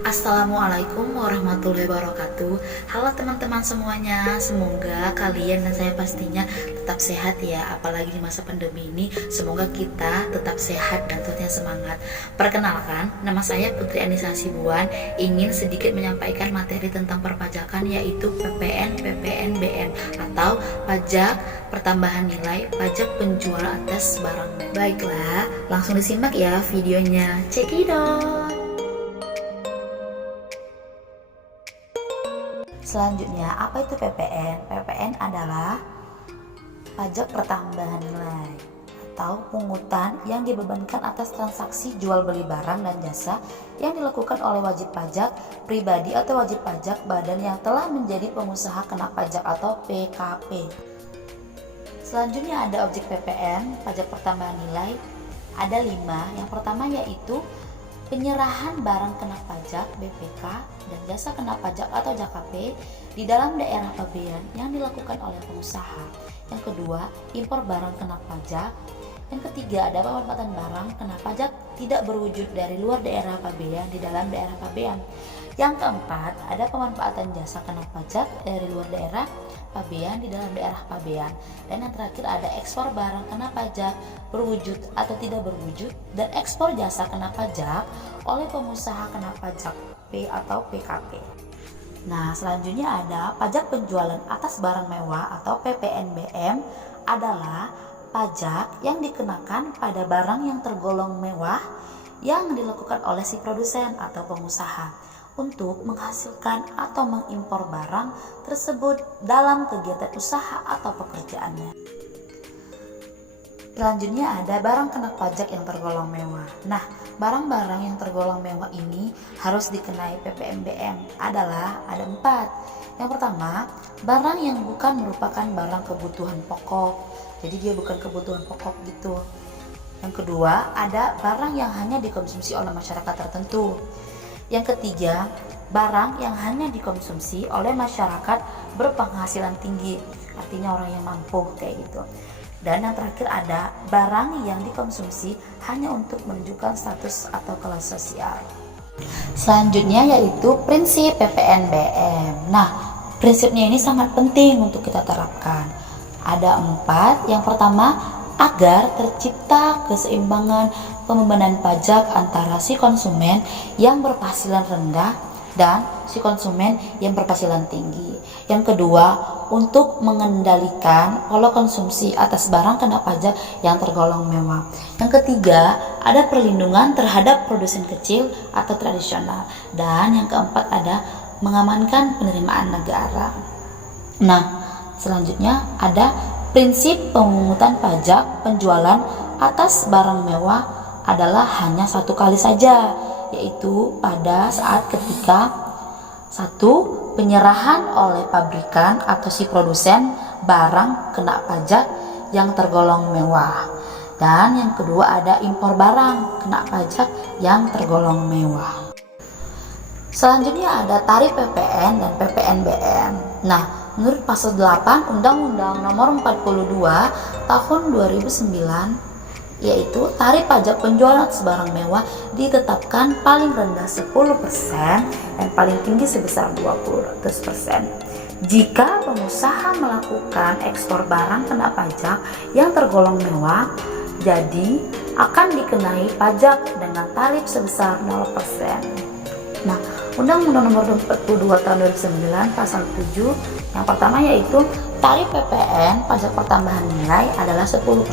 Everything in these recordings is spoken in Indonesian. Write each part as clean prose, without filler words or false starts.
Assalamualaikum warahmatullahi wabarakatuh. Halo teman-teman semuanya, semoga kalian dan saya pastinya tetap sehat ya. Apalagi di masa pandemi ini, semoga kita tetap sehat dan tentunya semangat. Perkenalkan, nama saya Putri Anissa Hasibuan. Ingin sedikit menyampaikan materi tentang perpajakan, yaitu PPN, PPNBM atau pajak pertambahan nilai, pajak penjualan atas barang. Baiklah, langsung disimak ya videonya. Check it out. Selanjutnya, apa itu PPN? PPN adalah pajak pertambahan nilai atau pungutan yang dibebankan atas transaksi jual beli barang dan jasa yang dilakukan oleh wajib pajak pribadi atau wajib pajak badan yang telah menjadi pengusaha kena pajak atau PKP. Selanjutnya ada objek PPN, pajak pertambahan nilai. Ada 5. Yang pertama yaitu penyerahan barang kena pajak BPK dan jasa kena pajak atau JKP di dalam daerah pabean yang dilakukan oleh pengusaha. Yang kedua, impor barang kena pajak. Yang ketiga, ada pemanfaatan barang kena pajak tidak berwujud dari luar daerah pabean di dalam daerah pabean. Yang keempat, ada pemanfaatan jasa kena pajak dari luar daerah pabean di dalam daerah pabean. Dan yang terakhir ada ekspor barang kena pajak berwujud atau tidak berwujud dan ekspor jasa kena pajak oleh pengusaha kena pajak P atau PKP. Nah, selanjutnya ada pajak penjualan atas barang mewah atau PPNBM adalah pajak yang dikenakan pada barang yang tergolong mewah yang dilakukan oleh si produsen atau pengusaha untuk menghasilkan atau mengimpor barang tersebut dalam kegiatan usaha atau pekerjaannya. Selanjutnya ada barang kena pajak yang tergolong mewah. Nah, barang-barang yang tergolong mewah ini harus dikenai PPNBM adalah ada 4. Yang pertama, barang yang bukan merupakan barang kebutuhan pokok. Jadi dia bukan kebutuhan pokok gitu. Yang kedua, ada barang yang hanya dikonsumsi oleh masyarakat tertentu. Yang ketiga, barang yang hanya dikonsumsi oleh masyarakat berpenghasilan tinggi, artinya orang yang mampu kayak gitu. Dan yang terakhir ada barang yang dikonsumsi hanya untuk menunjukkan status atau kelas sosial. Selanjutnya yaitu prinsip PPNBM. Nah, prinsipnya ini sangat penting untuk kita terapkan. Ada 4. Yang pertama, agar tercipta keseimbangan pembebanan pajak antara si konsumen yang berpenghasilan rendah dan si konsumen yang berpenghasilan tinggi. Yang kedua, untuk mengendalikan pola konsumsi atas barang kena pajak yang tergolong mewah. Yang ketiga, ada perlindungan terhadap produsen kecil atau tradisional. Dan yang keempat ada mengamankan penerimaan negara. Nah, selanjutnya ada prinsip pemungutan pajak penjualan atas barang mewah adalah hanya 1 kali saja, yaitu pada saat ketika 1. Penyerahan oleh pabrikan atau si produsen barang kena pajak yang tergolong mewah. Dan yang kedua ada impor barang kena pajak yang tergolong mewah. Selanjutnya ada tarif PPN dan PPNBM. Nah, menurut pasal 8 Undang-Undang Nomor 42 Tahun 2009, yaitu tarif pajak penjualan atas barang mewah ditetapkan paling rendah 10% dan paling tinggi sebesar 20% jika pengusaha melakukan ekspor barang kena pajak yang tergolong mewah, jadi akan dikenai pajak dengan tarif sebesar 0%. Nah, Undang-Undang Nomor 42 Tahun 2009 Pasal 7 yang pertama yaitu tarif PPN pajak pertambahan nilai adalah 10%.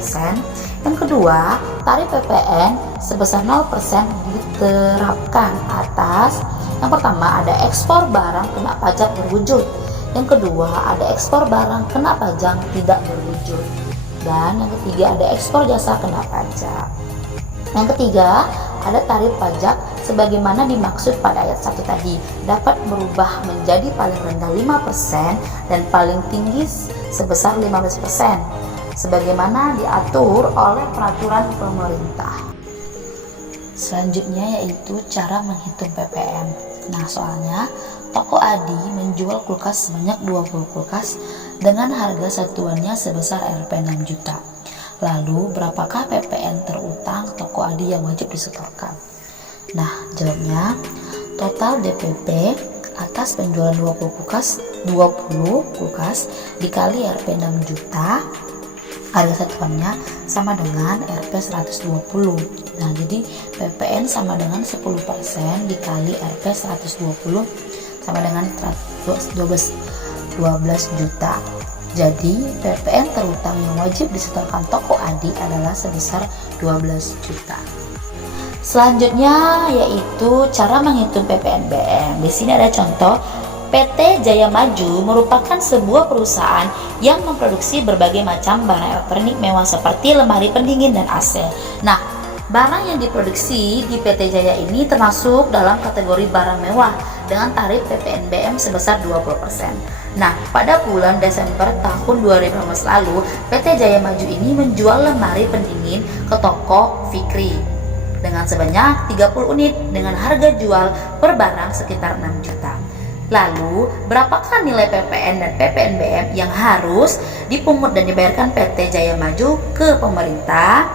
Yang kedua, tarif PPN sebesar 0% diterapkan atas yang pertama ada ekspor barang kena pajak berwujud. Yang kedua, ada ekspor barang kena pajak tidak berwujud. Dan yang ketiga ada ekspor jasa kena pajak. Yang ketiga, ada tarif pajak sebagaimana dimaksud pada ayat 1 tadi dapat berubah menjadi paling rendah 5% dan paling tinggi sebesar 15% sebagaimana diatur oleh peraturan pemerintah. Selanjutnya yaitu cara menghitung PPN. Nah, soalnya toko Adi menjual kulkas sebanyak 20 kulkas dengan harga satuannya sebesar Rp 6 juta. Lalu, berapakah PPN terutang toko Adi yang wajib disetorkan? Nah, jawabnya, total DPP atas penjualan 20 kulkas dikali Rp 6 juta, harga satuannya sama dengan Rp 120. Nah, jadi PPN sama dengan 10% dikali Rp 120 sama dengan 12 juta. Jadi PPN terutang yang wajib disetorkan toko adik adalah sebesar 12 juta. Selanjutnya yaitu cara menghitung PPNBM. Di sini ada contoh. PT Jaya Maju merupakan sebuah perusahaan yang memproduksi berbagai macam barang elektronik mewah seperti lemari pendingin dan AC. Nah, barang yang diproduksi di PT Jaya ini termasuk dalam kategori barang mewah dengan tarif PPNBM sebesar 20%. Nah, pada bulan Desember tahun 2015 lalu, PT Jaya Maju ini menjual lemari pendingin ke toko Fikri dengan sebanyak 30 unit dengan harga jual per barang sekitar 6 juta. Lalu, berapakah nilai PPN dan PPNBM yang harus dipungut dan dibayarkan PT Jaya Maju ke pemerintah?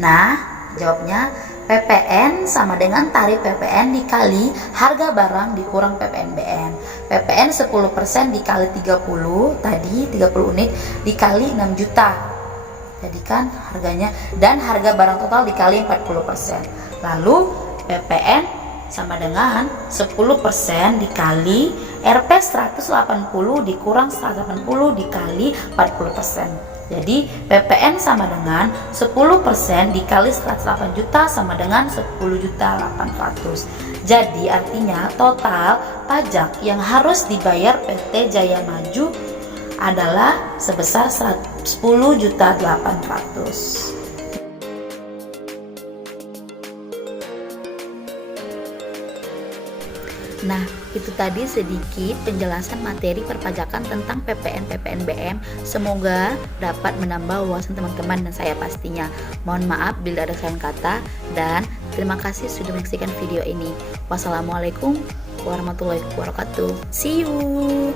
Nah, jawabnya PPN sama dengan tarif PPN dikali harga barang dikurang PPNBM. PPN 10% dikali 30, tadi 30 unit dikali 6 juta. Jadi kan harganya, dan harga barang total dikali 40%. Lalu PPN sama dengan 10% dikali Rp 180 dikurang 180 dikali 40%. Jadi PPN sama dengan 10% dikali 108 juta sama dengan 10.800.000. Jadi artinya total pajak yang harus dibayar PT Jaya Maju adalah sebesar 10.800.000. Nah, itu tadi sedikit penjelasan materi perpajakan tentang PPN PPNBM. Semoga dapat menambah wawasan teman-teman dan saya pastinya. Mohon maaf bila ada kesalahan kata, dan terima kasih sudah menyaksikan video ini. Wassalamualaikum warahmatullahi wabarakatuh. See you.